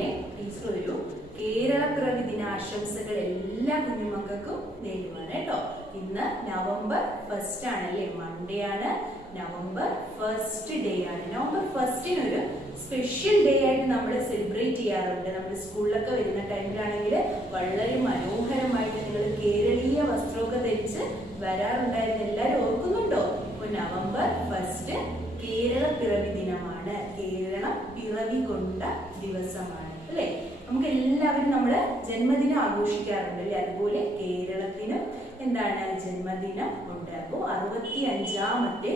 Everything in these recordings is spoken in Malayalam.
തന്നെ ടീച്ചർ ഒരു കേരള പിറവി ദിനാശംസകൾ എല്ലാ കുഞ്ഞുമക്കൾക്കും നേരുവാണ് കേട്ടോ. ഇന്ന് നവംബർ 1 ആണല്ലേ, മൺഡേ ആണ്, നവംബർ 1 ഡേ ആണ്. നവംബർ 1 ഒരു സ്പെഷ്യൽ ഡേ ആയിട്ട് നമ്മൾ സെലിബ്രേറ്റ് ചെയ്യാറുണ്ട്. നമ്മൾ സ്കൂളിലൊക്കെ വരുന്ന ടൈമിലാണെങ്കിൽ വളരെ മനോഹരമായിട്ട് നിങ്ങൾ കേരളീയ വസ്ത്രമൊക്കെ ധരിച്ച് വരാറുണ്ടായിരുന്നു. എല്ലാവരും ഓർക്കുന്നുണ്ടോ? ഇപ്പോൾ നവംബർ 1 കേരള പിറവി ദിനമാണ്. കേരളം പിറവി കൊണ്ട ദിവസമാണ് അല്ലേ. നമുക്ക് എല്ലാവരും നമ്മൾ ജന്മദിനം ആഘോഷിക്കാറുണ്ട് അല്ലേ. അതുപോലെ കേരളത്തിനും എന്താണ് ജന്മദിനം ഉണ്ട്. അപ്പോൾ 65ാമത്തെ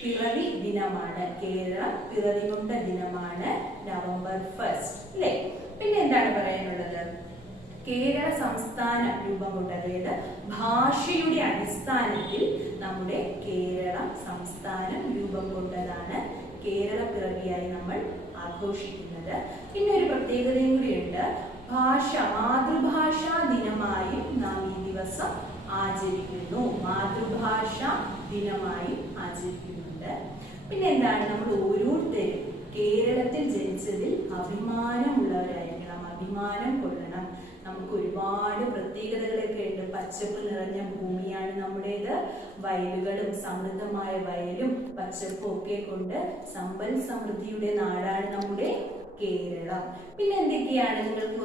പിറവി ദിനമാണ്, കേരളം പിറവി കൊണ്ട ദിനമാണ് നവംബർ 1 അല്ലേ. പിന്നെ എന്താണ് പറയാനുള്ളത്? കേരള സംസ്ഥാനം രൂപം കൊണ്ട്, അതായത് ഭാഷയുടെ അടിസ്ഥാനത്തിൽ നമ്മുടെ കേരള സംസ്ഥാനം രൂപം കൊണ്ടതാണ് കേരള പിറവിയായി നമ്മൾ ആഘോഷിക്കുന്നത്. പിന്നെ ഒരു പ്രത്യേകതയും കൂടിയുണ്ട്. മാതൃഭാഷാ ദിനമായും നാം ഈ ദിവസം ആചരിക്കുന്നു. മാതൃഭാഷാ ദിനമായി ആചരിക്കുന്നുണ്ട്. പിന്നെ എന്താണ്, നമ്മൾ ഓരോരുത്തരും കേരളത്തിൽ ജനിച്ചതിൽ അഭിമാനമുള്ളവരായിരിക്കണം, അഭിമാനം കൊള്ളണം. നമുക്ക് ഒരുപാട് പ്രത്യേകതകളൊക്കെ ഉണ്ട്. പച്ചപ്പ് നിറഞ്ഞ ഭൂമിയാണ് നമ്മുടേത്. വയലുകളും സമൃദ്ധമായ വയലും പച്ചപ്പും ഒക്കെ കൊണ്ട് സമ്പൽ സമൃദ്ധിയുടെ നാടാണ് നമ്മുടെ കേരളം. പിന്നെ എന്തൊക്കെയാണ്, നിങ്ങൾക്ക്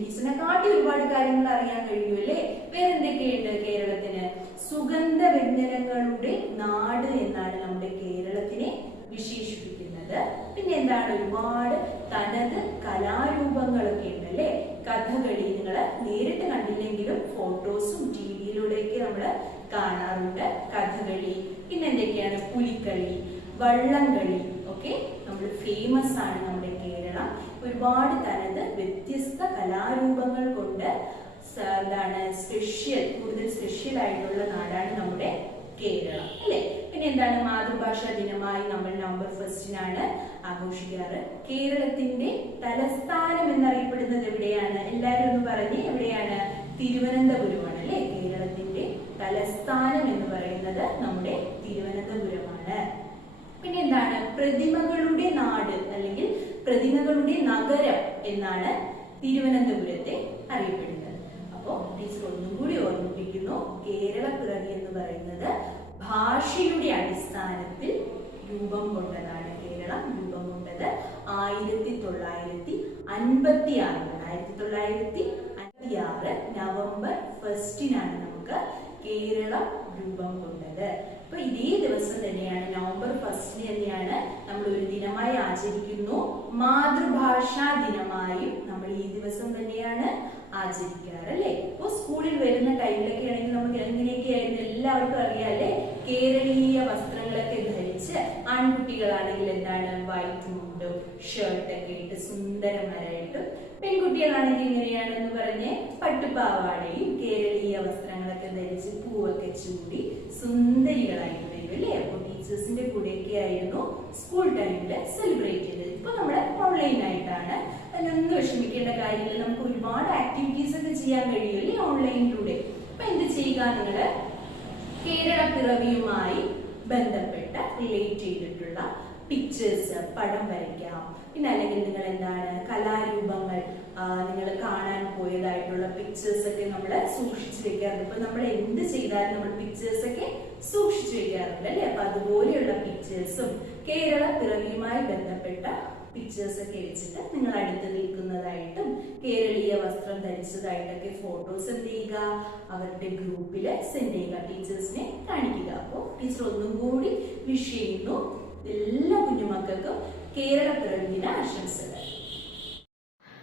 ടീച്ചറിനെ കാട്ടി ഒരുപാട് കാര്യങ്ങൾ അറിയാൻ കഴിയുമല്ലേ. വേറെ എന്തൊക്കെയുണ്ട് കേരളത്തിന്? സുഗന്ധ വ്യഞ്ജനങ്ങളുടെ നാട് എന്നാണ് നമ്മുടെ കേരളത്തിനെ വിശേഷിപ്പിക്കുന്നത്. പിന്നെ എന്താണ്, ഒരുപാട് തനത് കലാരൂപങ്ങളൊക്കെ ഉണ്ട് അല്ലേ. കഥകളി നിങ്ങൾ നേരിട്ട് കണ്ടില്ലെങ്കിലും ഫോട്ടോസും ടിവിയിലൂടെയൊക്കെ നമ്മൾ കാണാറുണ്ട് കഥകളി. പിന്നെ എന്തൊക്കെയാണ്, പുലിക്കളി, വള്ളംകളി ഒക്കെ നമ്മൾ ഫേമസ് ആണ് നമ്മുടെ കേരളം. ഒരുപാട് തനത് വ്യത്യസ്ത കലാരൂപങ്ങൾ കൊണ്ട് എന്താണ് കൂടുതൽ സ്പെഷ്യൽ ആയിട്ടുള്ള നാടാണ് നമ്മുടെ കേരളം അല്ലേ. പിന്നെ എന്താണ്, മാതൃഭാഷാ ദിനമായി നമ്മൾ നവംബർ 1 ആഘോഷിക്കാറ്. കേരളത്തിന്റെ തലസ്ഥാനം എന്നറിയപ്പെടുന്നത് എവിടെയാണ്? എല്ലാവരും ഒന്ന് പറഞ്ഞ്, എവിടെയാണ്? തിരുവനന്തപുരമാണ് അല്ലേ. കേരളത്തിന്റെ തലസ്ഥാനം എന്ന് പറയുന്നത് നമ്മുടെ തിരുവനന്തപുരമാണ്. പിന്നെ എന്താണ്, പ്രതിമകളുടെ നാട് അല്ലെങ്കിൽ പ്രതിമകളുടെ നഗരം എന്നാണ് തിരുവനന്തപുരത്തെ അറിയപ്പെടുന്നത്. അപ്പോൾ ടീച്ചർ ഒന്നും കൂടി ഓർമ്മിപ്പിക്കുന്നു, കേരള പിറവി എന്ന് പറയുന്നത് ഭാഷയുടെ അടിസ്ഥാനത്തിൽ രൂപം കൊണ്ടതാണ്. കേരളം രൂപം കൊണ്ടത് 1956 1956 നവംബർ 1 നമുക്ക് കേരളം രൂപം കൊണ്ടത്. അപ്പൊ ഇതേ ദിവസം തന്നെയാണ്, നവംബർ 1 തന്നെയാണ് നമ്മൾ ഒരു ദിനമായി ആചരിക്കുന്നു. മാതൃഭാഷാ ദിനമായും നമ്മൾ ഈ ദിവസം തന്നെയാണ് ആചരിക്കാറ് അല്ലേ. അപ്പോൾ സ്കൂളിൽ വരുന്ന ടൈമിലൊക്കെ ആണെങ്കിൽ നമുക്ക് എങ്ങനെയൊക്കെയായിരുന്നു എല്ലാവർക്കും അറിയാം അല്ലേ. കേരളീയ വസ്ത്രങ്ങളൊക്കെ ധരിച്ച്, ആൺകുട്ടികളാണെങ്കിൽ എന്താണ് വൈറ്റ് മുണ്ടും ഷർട്ടൊക്കെ ഇട്ട് സുന്ദരന്മാരായിട്ടും, പെൺകുട്ടികളാണെങ്കിൽ ഇങ്ങനെയാണെന്ന് പറഞ്ഞ് പട്ടുപാവാടയും കേരളീയ വസ്ത്രങ്ങളൊക്കെ ധരിച്ച് പൂവൊക്കെ ചൂടി സുന്ദരികളായിട്ട് വരും അല്ലേ. അപ്പോൾ ടീച്ചേഴ്സിന്റെ കൂടെയൊക്കെ ആയിരുന്നു സ്കൂൾ ടൈമിൽ സെലിബ്രേറ്റ് ചെയ്തത്. ഇപ്പൊ നമ്മുടെ ഓൺലൈൻ ആയിട്ടാണ്. അതിനൊന്നും വിഷമിക്കേണ്ട കാര്യമില്ല. നമുക്ക് ഒരുപാട് ആക്ടിവിറ്റീസ് ഒക്കെ ചെയ്യാൻ കഴിയുമല്ലേ ഓൺലൈനിലൂടെ. അപ്പൊ എന്ത് ചെയ്യുക, നിങ്ങള് കേരള പിറവിയുമായി ബന്ധപ്പെട്ട റിലേറ്റ് ചെയ്തിട്ടുള്ള പിക്ചേഴ്സ്, പടം വരയ്ക്കാം. പിന്നെ അല്ലെങ്കിൽ നിങ്ങൾ എന്താണ് കലാരൂപങ്ങൾ നിങ്ങൾ കാണാൻ പോയതായിട്ടുള്ള പിക്ചേഴ്സ് ഒക്കെ നമ്മൾ സൂക്ഷിച്ചു വെക്കാറുണ്ട്. ഇപ്പൊ നമ്മൾ എന്ത് ചെയ്താലും നമ്മൾ പിക്ചേഴ്സ് ഒക്കെ സൂക്ഷിച്ചു വെക്കാറുണ്ട് അല്ലെ. അപ്പൊ അതുപോലെയുള്ള പിക്ചേഴ്സും കേരള പിറവിയുമായി ബന്ധപ്പെട്ട പിക്ചേഴ്സ് ഒക്കെ വെച്ചിട്ട് നിങ്ങൾ അടുത്ത് നിൽക്കുന്നതായിട്ടും കേരളീയ വസ്ത്രം ധരിച്ചതായിട്ടൊക്കെ ഫോട്ടോസ് എന്ത് ചെയ്യുക, അവരുടെ ഗ്രൂപ്പിൽ സെൻഡ് ചെയ്യുക, ടീച്ചേഴ്സിനെ കാണിക്കുക. അപ്പോൾ ടീച്ചർ ഒന്നും കൂടി വിഷ് ചെയ്യുന്നു എല്ലാ കുഞ്ഞുമക്കൾക്കും കേരള പിറവി ദിന ആശംസകൾ.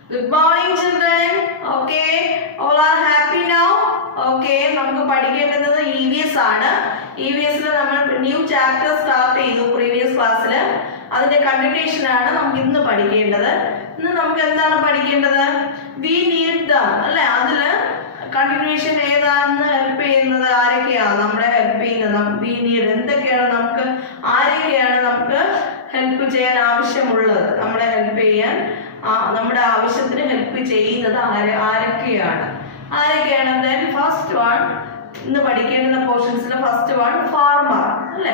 Good morning children. Okay, all are happy now. Okay, നമുക്ക് പഠിക്കേണ്ടത് EVS ആണ്. EVSൽ നമ്മൾ ന്യൂ ചാപ്റ്റർ സ്റ്റാർട്ട് ചെയ്തു പ്രീവിയസ് ക്ലാസ്സിൽ. അതിന്റെ കണ്ടിന്യൂഷൻ ആണ് നമുക്ക് ഇന്ന് പഠിക്കേണ്ടത്. ഇന്ന് നമുക്ക് എന്താണ് പഠിക്കേണ്ടത്? We need them അല്ലേ. അതില് കണ്ടിന്യൂഷൻ ഏതാണെന്ന് ഹെൽപ്പ് ചെയ്യുന്നത് ആരൊക്കെയാണ് നമ്മളെ ഹെൽപ്പ് ചെയ്യുന്നത്? We need എന്തൊക്കെയാണ് നമുക്ക്, ആരൊക്കെയാണ് നമുക്ക് ഹെൽപ്പ് ചെയ്യാൻ ആവശ്യമുള്ളത്, നമ്മളെ ഹെൽപ്പ് ചെയ്യാൻ നമ്മുടെ ആവശ്യത്തിന് ഹെൽപ്പ് ചെയ്യുന്നത് ആരൊക്കെയാണ്? ഫസ്റ്റ് വൺ ഇന്ന് പഠിക്കേണ്ടുന്ന പോർഷൻസിൽ ഫസ്റ്റ് വൺ ഫാർമർ അല്ലേ.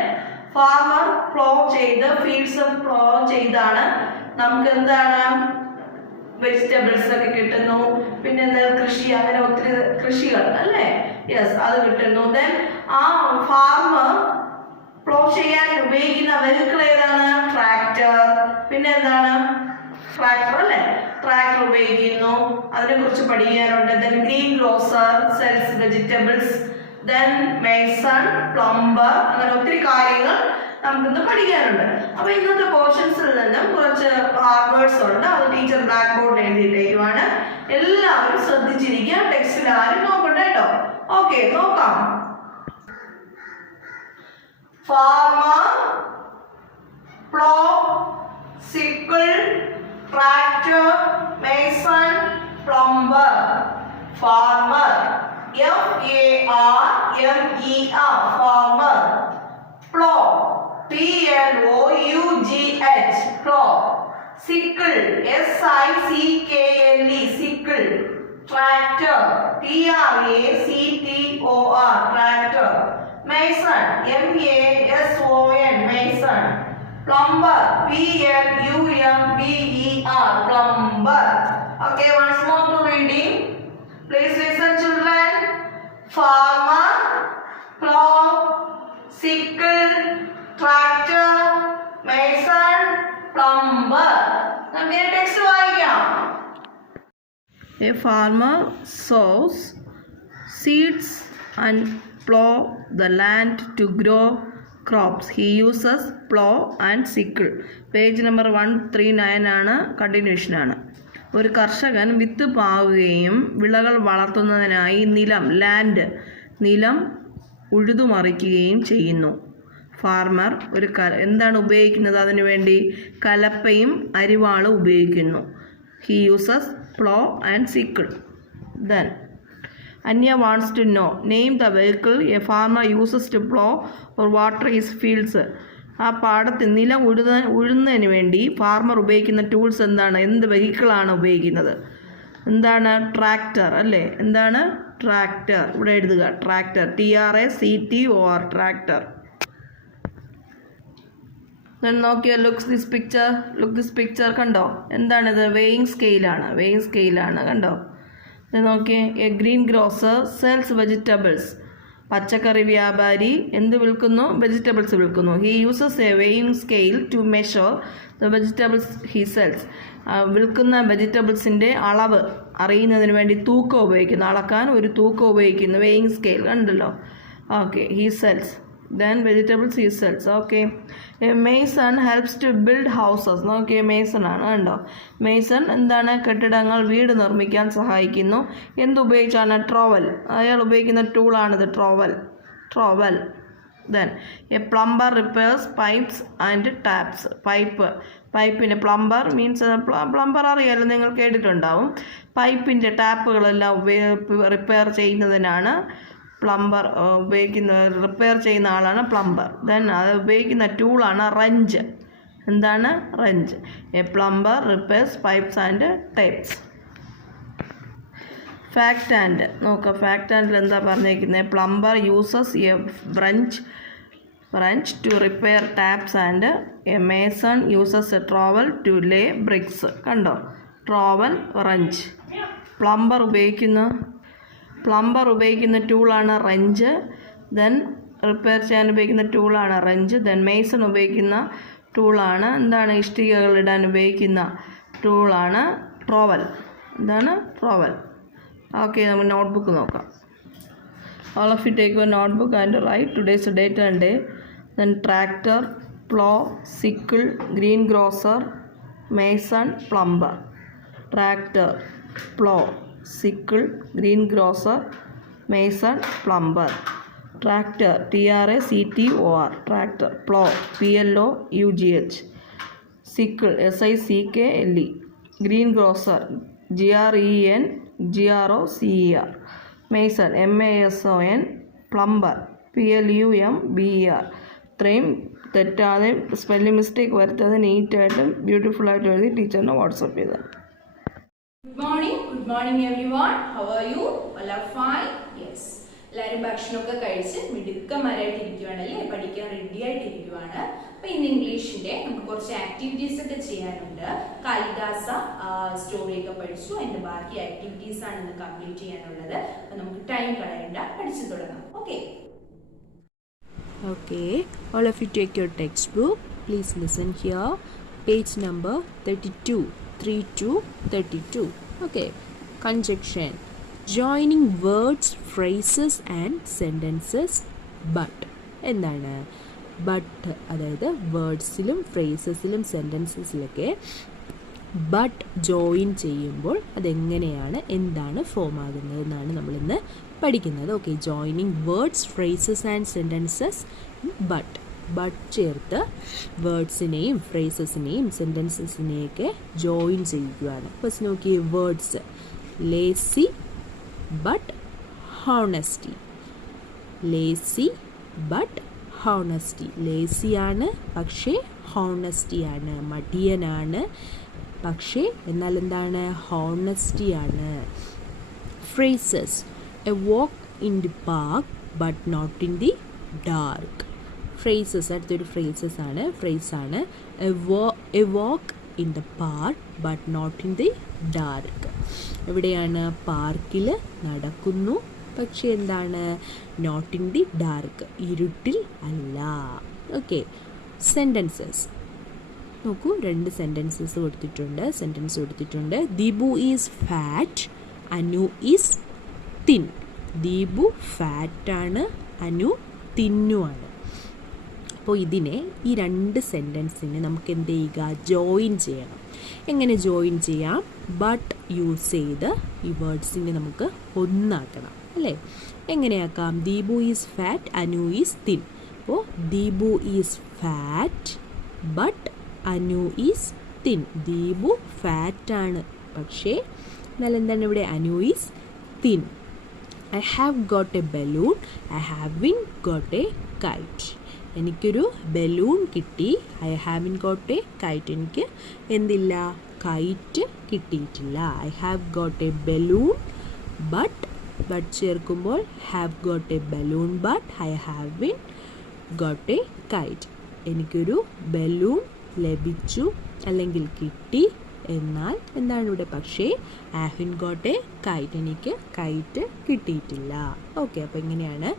ഫാർമർ പ്ലോ ചെയ്ത് ഫീൽഡ്സ് പ്ലോ ചെയ്താണ് നമുക്ക് എന്താണ് വെജിറ്റബിൾസ് ഒക്കെ കിട്ടുന്നു. പിന്നെ എന്താ കൃഷി, അങ്ങനെ ഒത്തിരി കൃഷികൾ അല്ലേ, യെസ് അത് കിട്ടുന്നു. ദെൻ ആ ഫാർമർ പ്ലോ ചെയ്യാൻ ഉപയോഗിക്കുന്ന വെഹിക്കിൾ ഏതാണ്? ട്രാക്ടർ. പിന്നെ എന്താണ്? ട്രാക്ടർ അല്ലേ, ട്രാക്ടർ ഉപയോഗിക്കുന്നു, അതിനെ കുറിച്ച് പഠിക്കാനുണ്ട്. Then green grocer sells vegetables. Then Mason, plumber, അങ്ങനെ ഒത്തിരി കാര്യങ്ങൾ നമുക്കിന്ന് പഠിക്കാനുണ്ട്. അപ്പൊ ഇന്നത്തെ പോർഷൻസിൽ നിന്നും കുറച്ച് ഹാർഡ് വേർഡ്സ് ഉണ്ട്, അത് ടീച്ചർ ബ്ലാക്ക് ബോർഡിൽ എഴുതിയിട്ടേക്കുവാണ്. എല്ലാവരും ശ്രദ്ധിച്ചിരിക്കുക, ടെക്സ്റ്റിൽ ആരും നോക്കണ്ട കേട്ടോ. ഓക്കെ, നോക്കാം. Farmer, plough, sickle, tractor, Mason, plumber. Farmer, FARMER, farmer. Plow, PLOUGH, plow. Sickle, SICKLE, sickle. Tractor, TRACTOR, tractor. Mason, MASON, mason. Plumber, PLUMBER, plumber. Okay, once more to reading. Please listen, children. Farmer, plow, sickle, tractor, mason, plumber. നമുക്ക് ടെക്സ്റ്റ് വായിക്കാം. A farmer sows seeds and plow the land to grow crops. He uses plow and sickle. Page number 139 ആണ്, കണ്ടിന്യൂഷൻ ആണ്. ഒരു കർഷകൻ വിത്ത് പാവുകയും വിളകൾ വളർത്തുന്നതിനായി നിലം ഉഴുതുമറിക്കുകയും ചെയ്യുന്നു. ഫാർമർ എന്താണ് ഉപയോഗിക്കുന്നത്? അതിനുവേണ്ടി കലപ്പയും അരിവാളും ഉപയോഗിക്കുന്നു. He uses plough and sickle. Then Anya wants to know, name the vehicle a farmer uses to plow or water his fields. ആ പാടത്ത് നിലം ഉഴുന്നതിന് വേണ്ടി ഫാർമർ ഉപയോഗിക്കുന്ന ടൂൾസ് എന്താണ്? എന്ത് വെഹിക്കിളാണ് ഉപയോഗിക്കുന്നത്? എന്താണ്? ട്രാക്ടർ അല്ലേ. എന്താണ്? ട്രാക്ടർ. ഇവിടെ എഴുതുക, ട്രാക്ടർ, TRACTOR, ട്രാക്ടർ. നോക്കിയോ, ലുക്ക് ദിസ് പിക്ചർ കണ്ടോ? എന്താണിത്? വെയിങ് സ്കെയിലാണ് കണ്ടോ? ഇത് നോക്കിയേ. A green grocer sells vegetables. പച്ചക്കറി വ്യാപാരി എന്ത് വിൽക്കുന്നു? വെജിറ്റബിൾസ് വിൽക്കുന്നു. He uses a weighing scale to measure the vegetables he sells. വിൽക്കുന്ന വെജിറ്റബിൾസിൻ്റെ അളവ് അറിയുന്നതിന് വേണ്ടി തൂക്കം ഉപയോഗിക്കുന്നു, അളക്കാൻ ഒരു തൂക്കം ഉപയോഗിക്കുന്നു, വെയിങ് സ്കെയിൽ കണ്ടല്ലോ. Okay, he cells. Then vegetables he sells. Okay. A mason helps to build houses. നോക്കിയേ, മേസൺ ആണ് കണ്ടോ. മേസൺ എന്താണ്? കെട്ടിടങ്ങൾ, വീട് നിർമ്മിക്കാൻ സഹായിക്കുന്നു. എന്തുപയോഗിച്ചാണ്? ട്രോവൽ. അയാൾ ഉപയോഗിക്കുന്ന ടൂളാണിത്, trowel. Then a plumber repairs pipes and taps. പൈപ്പിൻ്റെ പ്ലംബർ മീൻസ് പ്ലംബർ അറിയാമല്ലോ, നിങ്ങൾ കേട്ടിട്ടുണ്ടാവും. പൈപ്പിൻ്റെ ടാപ്പുകളെല്ലാം റിപ്പയർ ചെയ്യുന്നതിനാണ് പ്ലംബർ ഉപയോഗിക്കുന്നത്. റിപ്പയർ ചെയ്യുന്ന ആളാണ് പ്ലംബർ. ദെൻ അത് ഉപയോഗിക്കുന്ന ടൂളാണ് റഞ്ച്. എന്താണ്? Wrench. A plumber repairs pipes and taps. Fact and നോക്കുക. ഫാക്ട് ആൻഡിൽ എന്താ പറഞ്ഞിരിക്കുന്നത്? Plumber uses a wrench to repair taps and a mason uses a trowel to lay bricks. കണ്ടോ? Trowel, wrench. പ്ലംബർ ഉപയോഗിക്കുന്ന ടൂളാണ് റഞ്ച്. ദെൻ റിപ്പയർ ചെയ്യാൻ ഉപയോഗിക്കുന്ന ടൂളാണ് റഞ്ച്. ദെൻ മേസൺ ഉപയോഗിക്കുന്ന ടൂളാണ് എന്താണ്? ഇഷ്ടികകൾ ഇടാൻ ഉപയോഗിക്കുന്ന ടൂളാണ് ട്രോവൽ. എന്താണ്? ട്രോവൽ. ഓക്കെ, നമുക്ക് നോട്ട്ബുക്ക് നോക്കാം. All of you take your notebook and write today's date and day. Then tractor, plow, sickle, greengrocer, mason, plumber. Tractor, plow, sickle, greengrocer, mason, plumber. Tractor, TRACTOR, tractor. Plow, PLOUGH. Sickle, SICKLE. Greengrocer, GRENGROCER. Mason, MASON. Plumber, PLUMBER. ഇത്രയും തെറ്റാതെ സ്പെല്ലിംഗ് മിസ്റ്റേക്ക് വരുത്താതെ നീറ്റായിട്ടും ബ്യൂട്ടിഫുള്ളായിട്ടും എഴുതി ടീച്ചറിനെ വാട്സപ്പ് ചെയ്താൽ. Good morning everyone. How are you? All are fine? Yes. എല്ലാവരും ഭക്ഷണമൊക്കെ കഴിച്ച് മിടുക്കന്മാരായിട്ടിരിക്കുകയാണല്ലേ, പഠിക്കാൻ റെഡി ആയിട്ടിരിക്കുകയാണ്. അപ്പൊ ഇന്ന് ഇംഗ്ലീഷിന്റെ നമുക്ക് കുറച്ച് ആക്ടിവിറ്റീസ് ഒക്കെ ചെയ്യാനുണ്ട്. കാളിദാസ സ്റ്റോറി ഒക്കെ പഠിച്ചു, അതിന്റെ ബാക്കി ആക്ടിവിറ്റീസ് ആണ് ഇന്ന് കംപ്ലീറ്റ് ചെയ്യാനുള്ളത്. അപ്പൊ നമുക്ക് ടൈം കളയണ്ട, പഠിച്ചു തുടങ്ങാം. Okay, Okay, all of you take your textbook. Please listen here. Page number 32, 32. Okay, conjunction. Joining words, phrases and sentences but. എന്താണ് ബട്ട്? അതായത് വേർഡ്സിലും ഫ്രേസസിലും സെൻറ്റൻസസിലൊക്കെ ബട്ട് ജോയിൻ ചെയ്യുമ്പോൾ അതെങ്ങനെയാണ്, എന്താണ് ഫോം ആകുന്നത് എന്നാണ് നമ്മളിന്ന് പഠിക്കുന്നത്. Okay, joining words, phrases and sentences but ചേർത്ത് വേർഡ്സിനെയും ഫ്രേസസിനെയും സെൻറ്റൻസസിനെയൊക്കെ ജോയിൻ ചെയ്യുകയാണ്. ഫസ്റ്റ് നോക്കി, words lazy but honesty. Lazy but honesty. ലേസിയാണ് പക്ഷേ ഹോണസ്റ്റിയാണ്. മടിയനാണ് പക്ഷേ എന്നാൽ എന്താണ്, ഹോണസ്റ്റിയാണ്. Phrases a walk in the park but not in the dark. Phrases അടുത്തൊരു ഫ്രേസാണ് a walk in the park but not in the dark. എവിടെയാണ്? പാർക്കിൽ നടക്കുന്നു പക്ഷേ എന്താണ്, നോട്ട് ഇൻ ദി ഡാർക്ക്, ഇരുട്ടിൽ അല്ല. ഓക്കെ, സെൻറ്റൻസസ് നോക്കൂ, രണ്ട് സെൻറ്റൻസ് കൊടുത്തിട്ടുണ്ട്. Deepu is fat, Anu is thin. Deepu ഫാറ്റാണ്, അനു തിന്നുമാണ്. അപ്പോൾ ഇതിനെ, ഈ രണ്ട് സെൻറ്റൻസിനെ നമുക്ക് എന്ത് ചെയ്യുക, ജോയിൻ ചെയ്യണം. എങ്ങനെ ജോയിൻ ചെയ്യാം? ബട്ട് യൂസ് ചെയ്ത് ഈ വേർഡ്സിനെ നമുക്ക് ഒന്നാക്കണം അല്ലേ? എങ്ങനെയാക്കാം? Deepu is fat, Anu is thin. അപ്പോൾ Deepu is fat but Anu is thin. Deepu ഫാറ്റാണ് പക്ഷേ എന്നാൽ എന്താണ് ഇവിടെ, Anu is thin. I have got a balloon, I haven't got a kite. എനിക്കൊരു ബലൂൺ കിട്ടി, I haven't got a kite. എനിക്ക് എന്തില്ല, കൈറ്റ് കിട്ടിയിട്ടില്ല. I have got a balloon but ചേർക്കുമ്പോൾ have got a balloon but I haven't got a kite. എനിക്കൊരു ബലൂൺ ലഭിച്ചു അല്ലെങ്കിൽ കിട്ടി, എന്നാൽ എന്താണ് ഇവിടെ, പക്ഷേ I haven't got a kite, എനിക്ക് കൈറ്റ് കിട്ടിയിട്ടില്ല. ഓക്കെ, അപ്പോൾ ഇങ്ങനെയാണ്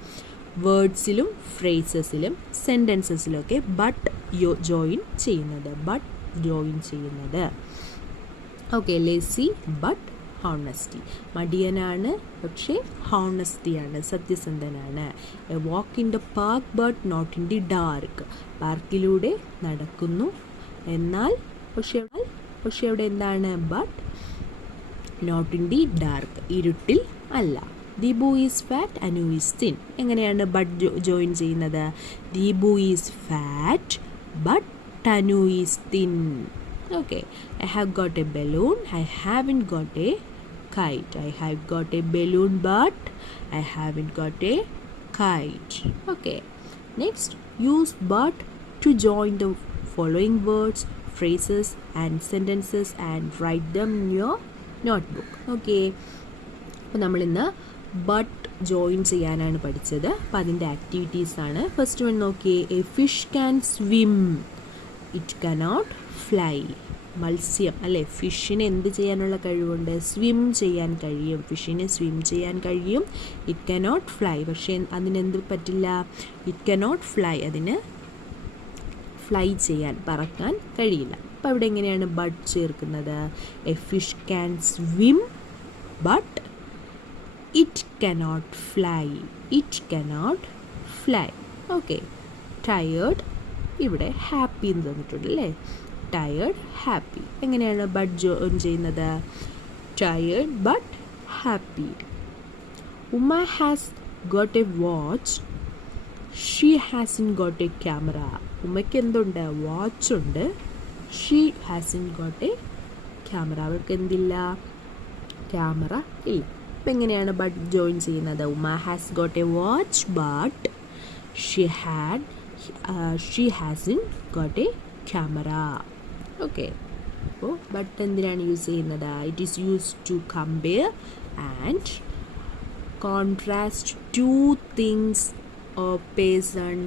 വേർഡ്സിലും ഫ്രേസസിലും സെൻറ്റൻസസിലൊക്കെ ബട്ട് ജോയിൻ ചെയ്യുന്നത്. Okay, lazy but honesty. മടിയനാണ് പക്ഷേ ഹോണസ്റ്റിയാണ്, സത്യസന്ധനാണ്. A walk in the park but not in the dark. പാർക്കിലൂടെ നടക്കുന്നു എന്നാൽ പക്ഷേ അവിടെ എന്താണ്, but not in the dark, ഇരുട്ടിൽ അല്ല. Deepu is fat, Anu is thin. എങ്ങനെയാണ് ബട്ട് ജോയിൻ ചെയ്യുന്നത്? Deepu is fat but Anu is thin. Okay, I have got a balloon, I haven't got A kite. I have got a balloon but I haven't got a kite. Okay, next, use but to join the following words, phrases and sentences and write them in your notebook. Okay, അപ്പോൾ നമ്മളിന്ന് ബട്ട് ജോയിൻ ചെയ്യാനാണ് പഠിച്ചത്. അപ്പോൾ അതിൻ്റെ ആക്ടിവിറ്റീസ് ആണ്. ഫസ്റ്റ് വൺ നോക്കിയേ, A fish can swim, it cannot fly. മത്സ്യം അല്ലേ, ഫിഷിന് എന്ത് ചെയ്യാനുള്ള കഴിവുണ്ട്? സ്വിം ചെയ്യാൻ കഴിയും. ഫിഷിന് സ്വിം ചെയ്യാൻ കഴിയും. ഇറ്റ് കനോട്ട് ഫ്ലൈ, പക്ഷേ അതിനെന്ത് പറ്റില്ല? ഇറ്റ് കനോട്ട് ഫ്ലൈ, അതിന് ഫ്ലൈ ചെയ്യാൻ, പറക്കാൻ കഴിയില്ല. അപ്പോൾ അവിടെ എങ്ങനെയാണ് ബട്ട് ചേർക്കുന്നത്? A fish can swim but it cannot fly. It cannot fly. Okay, tired, ഇവിടെ ഹാപ്പി എന്ന് തന്നിട്ടുണ്ട് അല്ലേ? Tired, happy. എങ്ങനെയാണ് ബട്ട് ജോയിൻ ചെയ്യുന്നത്? Tired but happy. ഉമ്മ has got a watch, she hasn't got a camera. ഉമ്മയ്ക്ക് എന്തുണ്ട്? വാച്ചുണ്ട്. She hasn't got a camera, അവർക്ക് എന്തില്ല? ക്യാമറ ഇല്ല. അപ്പം എങ്ങനെയാണ് ബട്ട് ജോയിൻ ചെയ്യുന്നത്? ഉമ്മ has got a watch but she hasn't got a camera. Okay, അപ്പോൾ ബട്ട് എന്തിനാണ് യൂസ് ചെയ്യുന്നത്? It is use to compare and contrast two things person,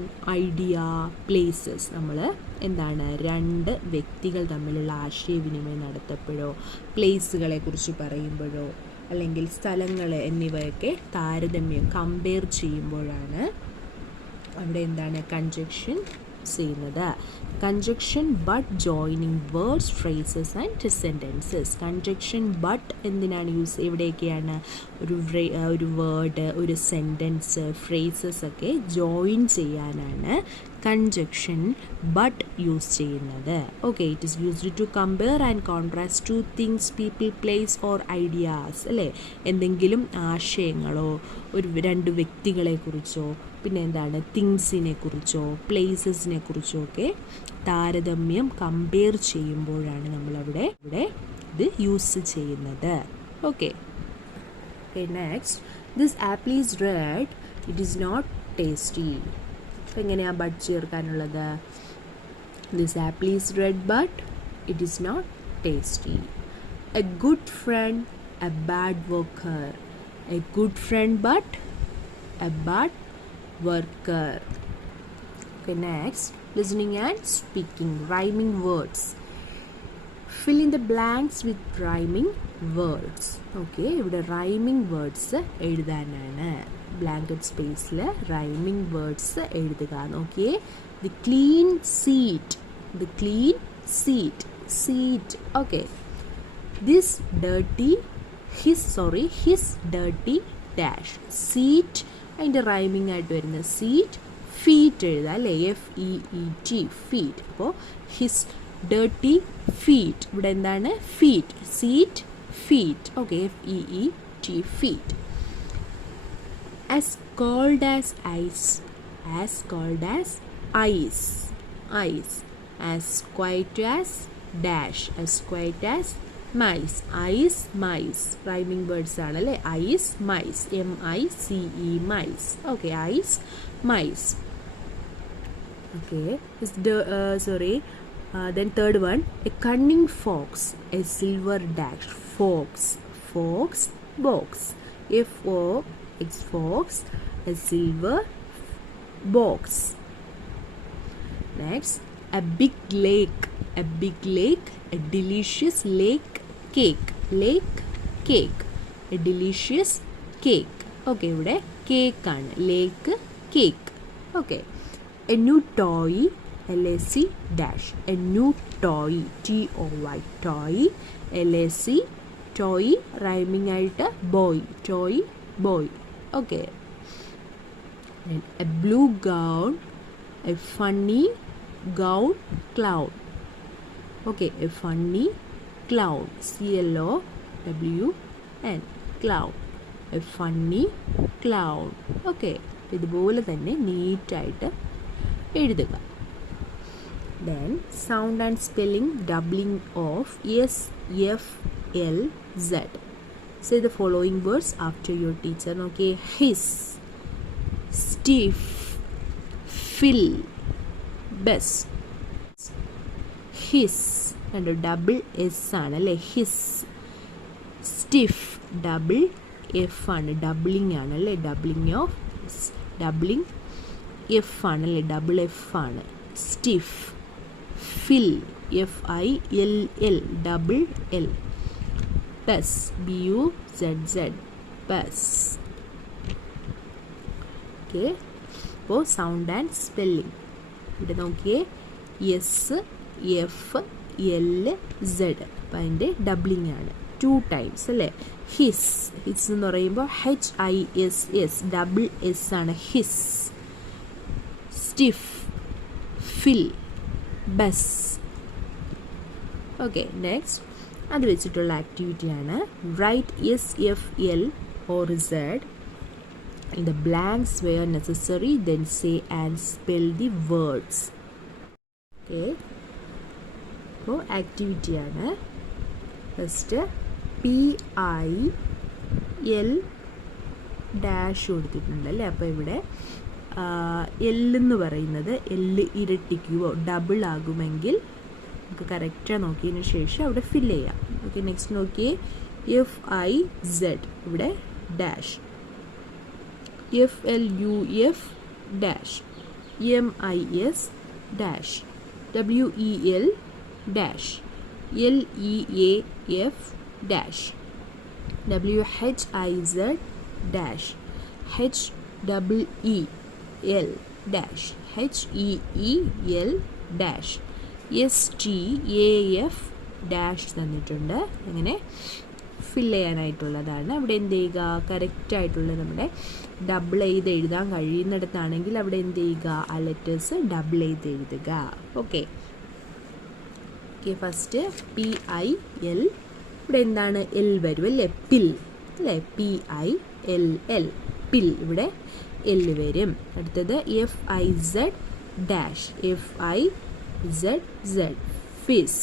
idea, places. നമ്മൾ എന്താണ് രണ്ട് വ്യക്തികൾ തമ്മിലുള്ള ആശയവിനിമയം നടത്തപ്പോഴോ പ്ലേസുകളെ കുറിച്ച് പറയുമ്പോഴോ അല്ലെങ്കിൽ സ്ഥലങ്ങൾ എന്നിവയൊക്കെ താരതമ്യം കമ്പയർ ചെയ്യുമ്പോഴാണ് അവിടെ എന്താണ് കൺജക്ഷൻ ചെയ്യുന്നത്. Conjunction but joining words, phrases and sentences. Conjunction but എന്തിനാണ് യൂസ്, എവിടെയൊക്കെയാണ് ഒരു വേർഡ്, ഒരു സെൻറ്റൻസ്, ഫ്രേസസ് ഒക്കെ ജോയിൻ ചെയ്യാനാണ് കൺജക്ഷൻ ബട്ട് യൂസ് ചെയ്യുന്നത്. Okay, it is used to compare and contrast two things, people, place or ideas. അല്ലേ, എന്തെങ്കിലും ആശയങ്ങളോ രണ്ട് വ്യക്തികളെക്കുറിച്ചോ പിന്നെ എന്താണ് തിങ്സിനെ കുറിച്ചോ പ്ലേസസിനെ കുറിച്ചോ ഒക്കെ താരതമ്യം കമ്പയർ ചെയ്യുമ്പോഴാണ് നമ്മളവിടെ ഇത് യൂസ് ചെയ്യുന്നത്. Okay, next, this apple is red, it is not tasty. അപ്പോൾ എങ്ങനെയാണ് ബട്ട് ചേർക്കാനുള്ളത്? This apple is red but it is not tasty. A good friend, a bad worker. A good friend but a bad worker. Okay, next, listening and speaking, rhyming words. Fill in the blanks with rhyming words. Okay, ഇവിടെ rhyming words എഴുതാനാണ്. ബ്ലാങ്കറ്റ് സ്പേസിൽ rhyming words എഴുതുക. Okay, the clean seat, the clean seat, seat. Okay, this dirty, his dirty dash. Seat അതിൻ്റെ റൈമിംഗ് ആയിട്ട് വരുന്ന സീറ്റ്, ഫീറ്റ് എഴുതുക അല്ലേ, FEET, ഫീറ്റ്. അപ്പോൾ ഹിസ് ഡേർട്ടി ഫീറ്റ്, ഇവിടെ എന്താണ് feet, seat, feet. Okay, FEET, feet. As cold as ice, as cold as ice, ice. As quiet as dash, as quiet as mice, ice, mice. Rhyming words ആണല്ലേ, ice, mice, MICE, mice. Okay, ice, mice. Okay, then third one, a cunning fox, a silver dash, fox, fox, box, FOX, fox, a silver box. Next, a big lake, a delicious lake cake, lake cake, a delicious cake. Okay, ഇവിടെ കേക്ക് ആണ്, lake cake. Okay, a new toy, LAC dash, a new toy, TOY, toy, LAC, toy, rhyming ആയിട്ട് boy, toy, boy. Okay, a blue gown, a funny gown, clown. Okay, a funny clown, CLOWN, clown, a funny clown. ഓക്കെ, ഇതുപോലെ തന്നെ നീറ്റായിട്ട് എഴുതുക. Then sound and spelling, doubling of SFLZ. Say the following words after your teacher. Okay, his, stiff, fill, best. His and double S ആണ് അല്ലേ, ഹിസ്. സ്റ്റിഫ്, ഡബിൾ F ആണ്, ഡബിളിംഗ് ആണ് അല്ലേ, ഡബിളിംഗ് ഓഫ് ഡബിളിംഗ് F ആണ് അല്ലേ, ഡബിൾ F ആണ്. സ്റ്റിഫ്, ഫിൽ, FILL, double L. Bus, BUZZ, bus. Okay, അപ്പോൾ സൗണ്ട് ആൻഡ് സ്പെല്ലിംഗ് ഇവിടെ നോക്കിയേ, SFLZ, അപ്പം അതിൻ്റെ ഡബ്ലിംഗ് ആണ്, 2 times അല്ലേ. ഹിസ്, ഹിസ് എന്ന് പറയുമ്പോൾ HISS, ഡബിൾ S ആണ്, hiss. Stiff, fill, buzz. Okay, next അത് വെച്ചിട്ടുള്ള ആക്ടിവിറ്റിയാണ്. Write SFL or Z in the blanks where necessary, then say and spell the words. Okay, അപ്പോൾ ആക്ടിവിറ്റിയാണ്. ഫസ്റ്റ് PIL ഡാഷ് കൊടുത്തിട്ടുണ്ട് അല്ലേ. അപ്പോൾ ഇവിടെ L എന്ന് പറയുന്നത് L ഇരട്ടിക്കുവോ ഡബിൾ ആകുമെങ്കിൽ നമുക്ക് കറക്റ്റാണ് നോക്കിയതിന് ശേഷം അവിടെ ഫില്ല് ചെയ്യാം. ഓക്കെ, നെക്സ്റ്റ് നോക്കിയേ, FIZ ഇവിടെ dash, FLUF dash, MIS dash, WEL dash, LEAF dash, WHIZ dash, HEEL dash, HEEL dash, STAF dash തന്നിട്ടുണ്ട്. അങ്ങനെ ഫില്ല് ചെയ്യാനായിട്ടുള്ളതാണ്. അവിടെ എന്ത് ചെയ്യുക, കറക്റ്റായിട്ടുള്ള നമ്മുടെ ഡബിൾ ചെയ്ത് എഴുതാൻ കഴിയുന്നിടത്താണെങ്കിൽ അവിടെ എന്ത് ചെയ്യുക, ആ ലെറ്റേഴ്സ് ഡബിൾ ചെയ്ത് എഴുതുക. ഓക്കെ, ഫസ്റ്റ് PIL, ഇവിടെ എന്താണ് എൽ വരും അല്ലേ, പിൽ അല്ലേ, PILL പിൽ, ഇവിടെ എൽ വരും. അടുത്തത് FIZ dash, FIZZ Fizz,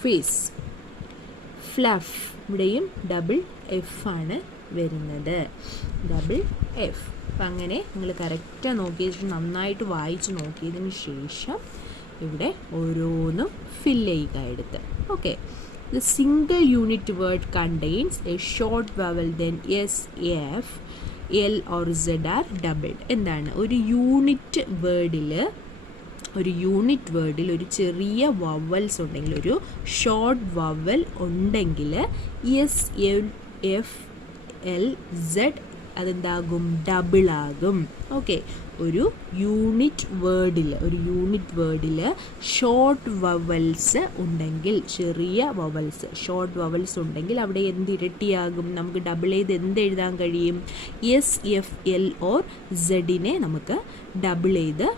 Fizz. Fluff, ഇവിടെയും ഡബിൾ എഫ് ആണ് വരുന്നത്, ഡബിൾ എഫ്. അപ്പം അങ്ങനെ നിങ്ങൾ കറക്റ്റായി നോക്കിയിട്ട് നന്നായിട്ട് വായിച്ച് നോക്കിയതിന് ശേഷം ഇവിടെ ഓരോന്നും ഫില്ല് ചെയ്യുക എടുത്ത്. Okay, the single unit word contains a short vowel then S, F, L or Z are doubled. എന്താണ് ഒരു യൂണിറ്റ് വേർഡിൽ, ഒരു ചെറിയ വവൽസ് ഉണ്ടെങ്കിൽ, ഒരു ഷോർട്ട് വവൽ ഉണ്ടെങ്കിൽ എസ്, എഫ്, എൽ, സെഡ് അതെന്താകും, ഡബിളാകും. ഓക്കെ, ഒരു യൂണിറ്റ് വേർഡിൽ ഷോർട്ട് വവൽസ് ഉണ്ടെങ്കിൽ, ചെറിയ വവൽസ് ഷോർട്ട് വവൽസ് ഉണ്ടെങ്കിൽ അവിടെ എന്ത് ഇരട്ടിയാകും, നമുക്ക് ഡബിൾ ചെയ്ത് എന്ത് എഴുതാൻ കഴിയും, എസ്, എഫ്, എൽ ഓർ സെഡിനെ നമുക്ക് ഡബിൾ ചെയ്ത്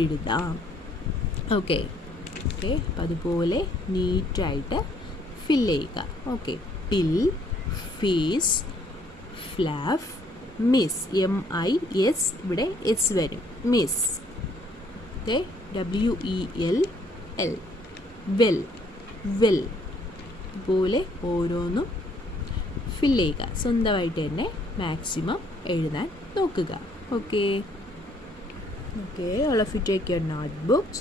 എഴുതാം. ഓക്കെ, അപ്പം അതുപോലെ നീറ്റായിട്ട് ഫില്ല് ചെയ്യുക. ഓക്കെ, പിൽ, ഫീസ്, ഫ്ലാഫ്, മിസ്, MIS ഇവിടെ എസ് വരും, miss. Okay, WELL, well, well. അതുപോലെ ഓരോന്നും ഫില്ല് ചെയ്യുക, സ്വന്തമായിട്ട് തന്നെ മാക്സിമം എഴുതാൻ നോക്കുക. Okay, all of you take your notebooks.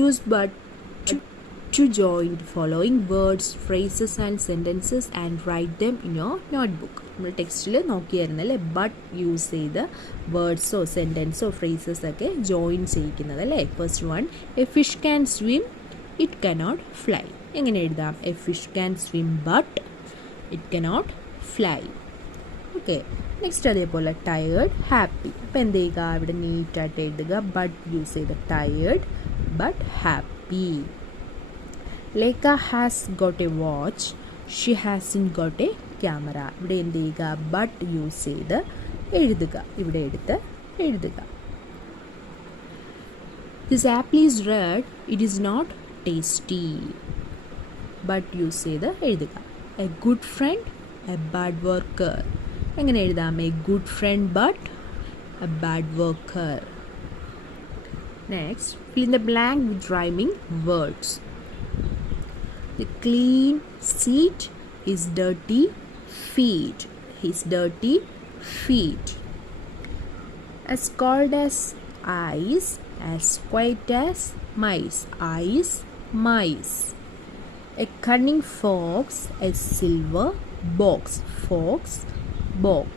Use but to join the following words, phrases and sentences and write them in your notebook. നമ്മൾ ടെക്സ്റ്റിൽ നോക്കിയായിരുന്നല്ലേ ബട്ട് യൂസ് ചെയ്ത് വേർഡ്സോ സെൻറ്റൻസോ ഫ്രേസസ് ഒക്കെ ജോയിൻ ചെയ്യിക്കുന്നത് അല്ലേ. First one, a fish can swim, it cannot fly. എങ്ങനെ എഴുതാം, a fish can swim but it cannot fly. Okay, next അതേപോലെ ടയേർഡ്, ഹാപ്പി. അപ്പോൾ എന്ത് ചെയ്യുക, ഇവിടെ നീറ്റായിട്ട് എഴുതുക, ബട്ട് യൂസ് ചെയ്ത് tired but happy. Lekha has got a watch, she hasn't got a camera. ഇവിടെ എന്ത് ചെയ്യുക, ബട്ട് യൂസ് ചെയ്ത് എഴുതുക, ഇവിടെ എടുത്ത് എഴുതുക. This apple is red, it is not tasty. But use ചെയ്ത് എഴുതുക. A good friend, a bad worker. എങ്ങനെ എഴുതാം, a good friend but a bad worker. Next, fill in the blank with rhyming words. The clean seat, his dirty feet, his dirty feet. As cold as ice, as quiet as mice, ice, mice. A cunning fox, a silver box, fox, box.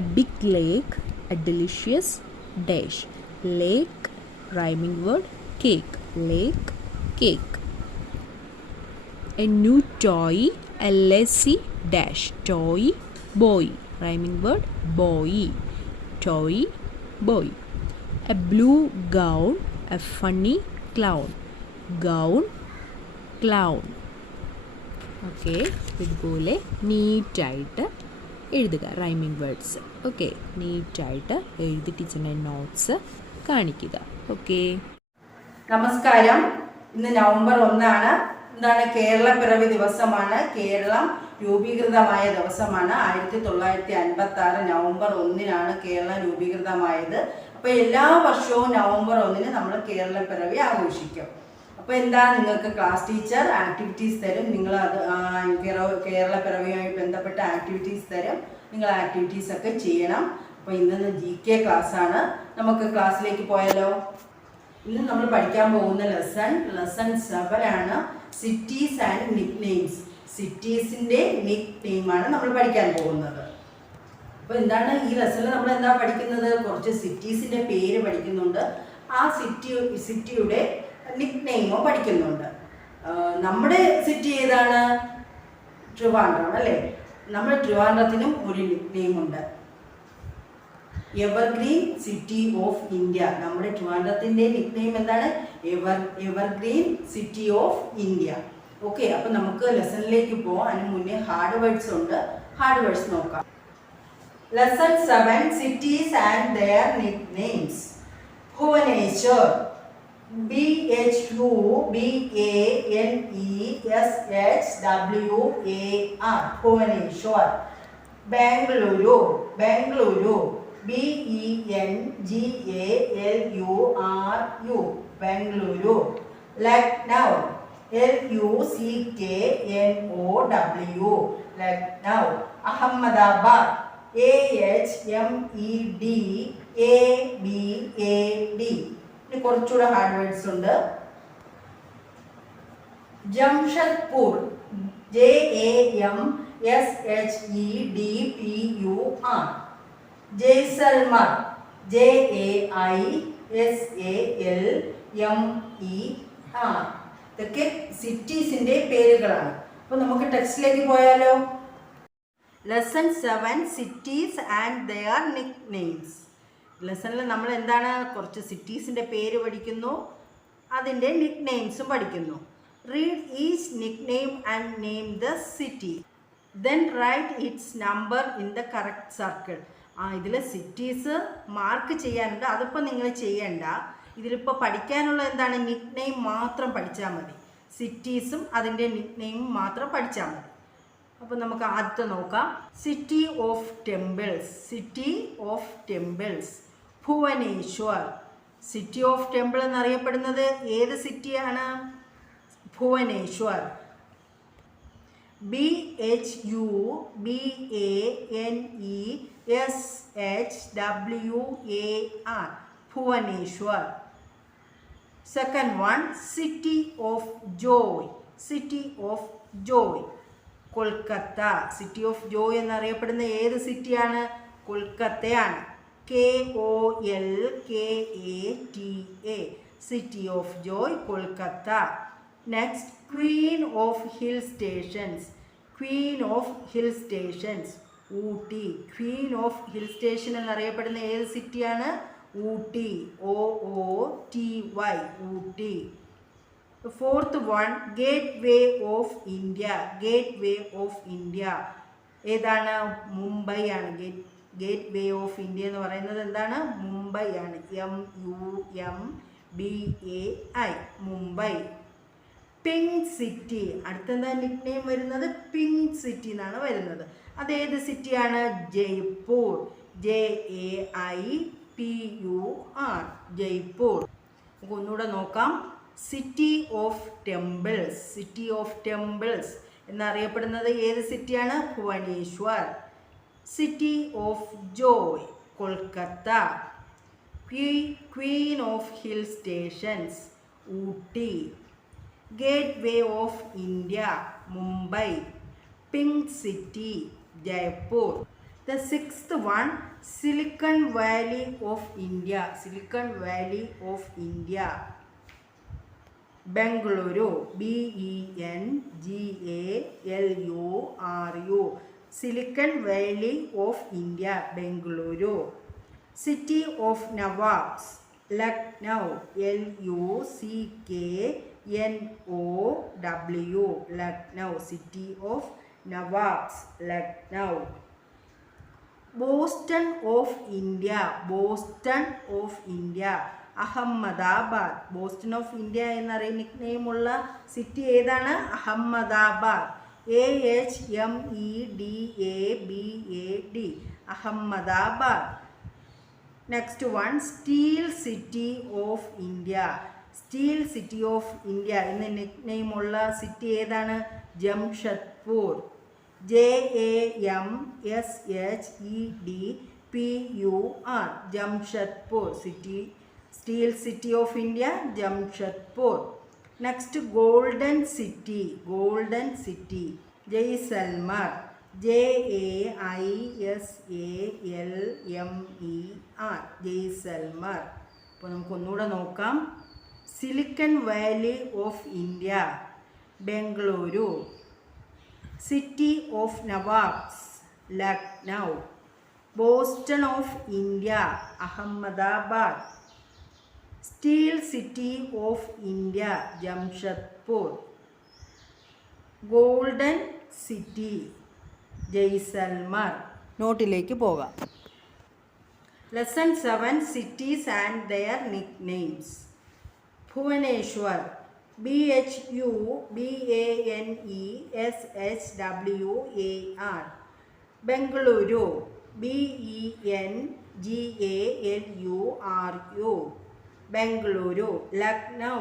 A big lake, a delicious dish, lake, rhyming word, cake, lake, cake. A new toy, a lazy dash, toy, boy, rhyming word, boy, toy, boy. A blue gown, a funny clown, gown, clown. ഓക്കെ, ഇതുപോലെ നീറ്റായിട്ട് എഴുതുക റൈമിംഗ് വേർഡ്സ്. ഓക്കെ, നീറ്റായിട്ട് എഴുതി ടീച്ചറിൻ്റെ നോട്ട്സ് കാണിക്കുക. ഓക്കെ, നമസ്കാരം. ഇന്ന് നവംബർ 1 എന്താണ്, കേരളപ്പിറവി ദിവസമാണ്. കേരളം രൂപീകൃതമായ ദിവസമാണ്. 1956 നവംബർ 1 കേരളം രൂപീകൃതമായത്. അപ്പോൾ എല്ലാ വർഷവും നവംബർ 1 നമ്മൾ കേരളപ്പിറവി ആഘോഷിക്കും. അപ്പോൾ എന്താ, നിങ്ങൾക്ക് ക്ലാസ് ടീച്ചർ ആക്ടിവിറ്റീസ് തരും. നിങ്ങൾ അത് കേരളപ്പിറവിയുമായി ബന്ധപ്പെട്ട ആക്ടിവിറ്റീസ് തരും. നിങ്ങൾ ആക്ടിവിറ്റീസ് ഒക്കെ ചെയ്യണം. അപ്പോൾ ഇന്ന് GK ക്ലാസ്സാണ്. നമുക്ക് ക്ലാസ്സിലേക്ക് പോയാലോ. ഇന്ന് നമ്മൾ പഠിക്കാൻ പോകുന്ന ലെസൺ 7 ആണ്, സിറ്റീസ് ആൻഡ് നിക് നെയിംസ്. സിറ്റീസിൻ്റെ നിക് നെയിമാണ് നമ്മൾ പഠിക്കാൻ പോകുന്നത്. അപ്പോൾ എന്താണ് ഈ ലെസണിൽ നമ്മൾ എന്താ പഠിക്കുന്നത്? കുറച്ച് സിറ്റീസിൻ്റെ പേര് പഠിക്കുന്നുണ്ട്. ആ സിറ്റിയുടെ നിക് നെയിമോ പഠിക്കുന്നുണ്ട്. നമ്മുടെ സിറ്റി ഏതാണ്? ട്രിവാൻഡ്രം അല്ലേ? നമ്മുടെ ട്രിവാൻഡ്രത്തിനും ഒരു നിക് നെയിമുണ്ട്, എവർഗ്രീൻ സിറ്റി ഓഫ് ഇന്ത്യ. നമ്മുടെ ട്രിവാൻഡ്രത്തിൻ്റെ നിക് നെയിം എന്താണ്? Evergreen city of India. Okay, അപ്പം നമുക്ക് ലെസണിലേക്ക് പോകാം. അതിന് മുന്നേ ഹാർഡ് വേർഡ്സ് ഉണ്ട്. ഹാർഡ് വേർഡ്സ് നോക്കാം. Lesson 7 cities and their nick names. Bhubaneswar, BHUVANESHWAR, Bhubaneswar. Bengaluru, BENGALURU, Bengaluru. Lucknow, LUCKNOW, Lucknow. Ahmedabad, AHMEDABAD. ഇനി കുറച്ചുകൂടെ ഹാർഡ് വേർഡ്സ് ഉണ്ട്. ജംഷഡ്പൂർ, JAMSHEDPUR. ജയ്സൽമർ, JAISALMER. ഇതൊക്കെ സിറ്റീസിൻ്റെ പേരുകളാണ്. അപ്പോൾ നമുക്ക് ടെക്സ്റ്റിലേക്ക് പോയാലോ? Lesson 7 cities and their nick names. ലെസണിൽ നമ്മൾ എന്താണ്? കുറച്ച് സിറ്റീസിൻ്റെ പേര് പഠിക്കുന്നു, അതിൻ്റെ നിക് നെയിംസും പഠിക്കുന്നു. Read each nick name and name the city. Then write its number in the correct circle. ഇതിൽ സിറ്റീസ് മാർക്ക് ചെയ്യാനുണ്ട്, അതിപ്പോൾ നിങ്ങൾ ചെയ്യണ്ട. ഇതിലിപ്പോൾ പഠിക്കാനുള്ള എന്താണ്? നിക് നെയിം മാത്രം പഠിച്ചാൽ മതി. സിറ്റീസും അതിൻ്റെ നിക് നെയിമും മാത്രം പഠിച്ചാൽ മതി. അപ്പോൾ നമുക്ക് ആദ്യത്തെ നോക്കാം. City of temples. City of temples, Bhubaneswar. City of temple എന്നറിയപ്പെടുന്നത് ഏത് സിറ്റിയാണ്? Bhubaneswar. BHUVANESHWAR, Bhubaneswar. Second one, city of Joy. City of joy, Kolkata. City of Joy എന്നറിയപ്പെടുന്ന ഏത് സിറ്റിയാണ്? കൊൽക്കത്തയാണ്. KOLKATA, city of joy, Kolkata. Next, Queen of hill stations. Queen of hill stations, Ooty. Queen of hill station എന്നറിയപ്പെടുന്ന ഏത് സിറ്റിയാണ്? Ooty. OOTY, Ooty. Fourth one, gate way of India. Gate way of India ഏതാണ്? മുംബൈ ആണ്. ഗേറ്റ് വേ ഓഫ് ഇന്ത്യ എന്ന് പറയുന്നത് എന്താണ്? മുംബൈ ആണ്. MUMBAI, മുംബൈ. പിങ്ക് സിറ്റി, അടുത്തെന്താ നിക് നെയിം വരുന്നത്? പിങ്ക് സിറ്റി എന്നാണ് വരുന്നത്. അതേത് സിറ്റിയാണ്? ജയ്പൂർ. JAIPUR, ജയ്പൂർ. നമുക്ക് ഒന്നുകൂടെ നോക്കാം. City of temples. City of temples എന്നറിയപ്പെടുന്നത് ഏത് സിറ്റിയാണ്? Bhubaneswar. City of joy, Kolkata. Queen of hill stations, Ooty. Gateway of India, Mumbai. Pink city, Jaipur. The sixth one, Silicon Valley of India. Silicon Valley of India, Bengaluru. BENGALURU, Silicon Valley of India, Bengaluru. City of Nawabs, Lucknow. LUCKNOW, Lucknow. City of Nawabs, Lucknow. Boston of India. Boston of India, Ahmedabad. Boston of India എന്നറിയുന്ന നിക് നെയിമുള്ള സിറ്റി ഏതാണ്? Ahmedabad. AHMEDABAD, Ahmedabad. Next one, steel city of India. Steel city of India എന്ന നിക് നെയിമുള്ള സിറ്റി ഏതാണ്? Jamshedpur. JAMSHEDPUR, Jamshedpur. City, steel city of India, Jamshedpur. Next, golden city. Golden city, Jaisalmer. JAISALMER, Jaisalmer. അപ്പോൾ നമുക്കൊന്നുകൂടെ നോക്കാം. Silicon valley of India, Bengaluru. City of Nawabs, Lucknow. Boston of India, Ahmedabad. Steel city of India, Jamshedpur. Golden city, Jaisalmer. നോട്ടിലേക്ക് പോകാം. Lesson 7 cities and their nick names. Bhubaneswar, BHUBANESHWAR. Bengaluru, BENGALURU, Bengaluru. Lucknow,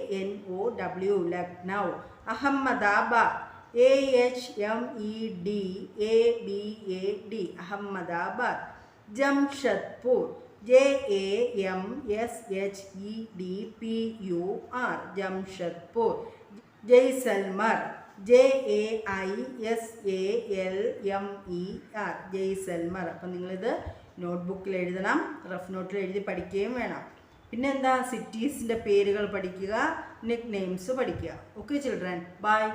LUCKNOW, Lucknow. Ahmedabad, AHMEDABAD, Ahmedabad. Jamshedpur, JAMSHEDPUR, Jamshedpur. Jaisalmer, JAISALMER, Jaisalmer. അപ്പം നിങ്ങളിത് നോട്ട്ബുക്കിൽ എഴുതണം, റഫ് നോട്ടിൽ എഴുതി പഠിക്കുകയും വേണം. പിന്നെന്താ, സിറ്റീസിൻ്റെ പേരുകൾ പഠിക്കുക, നിക് നെയിംസ് പഠിക്കുക. Okay children, by.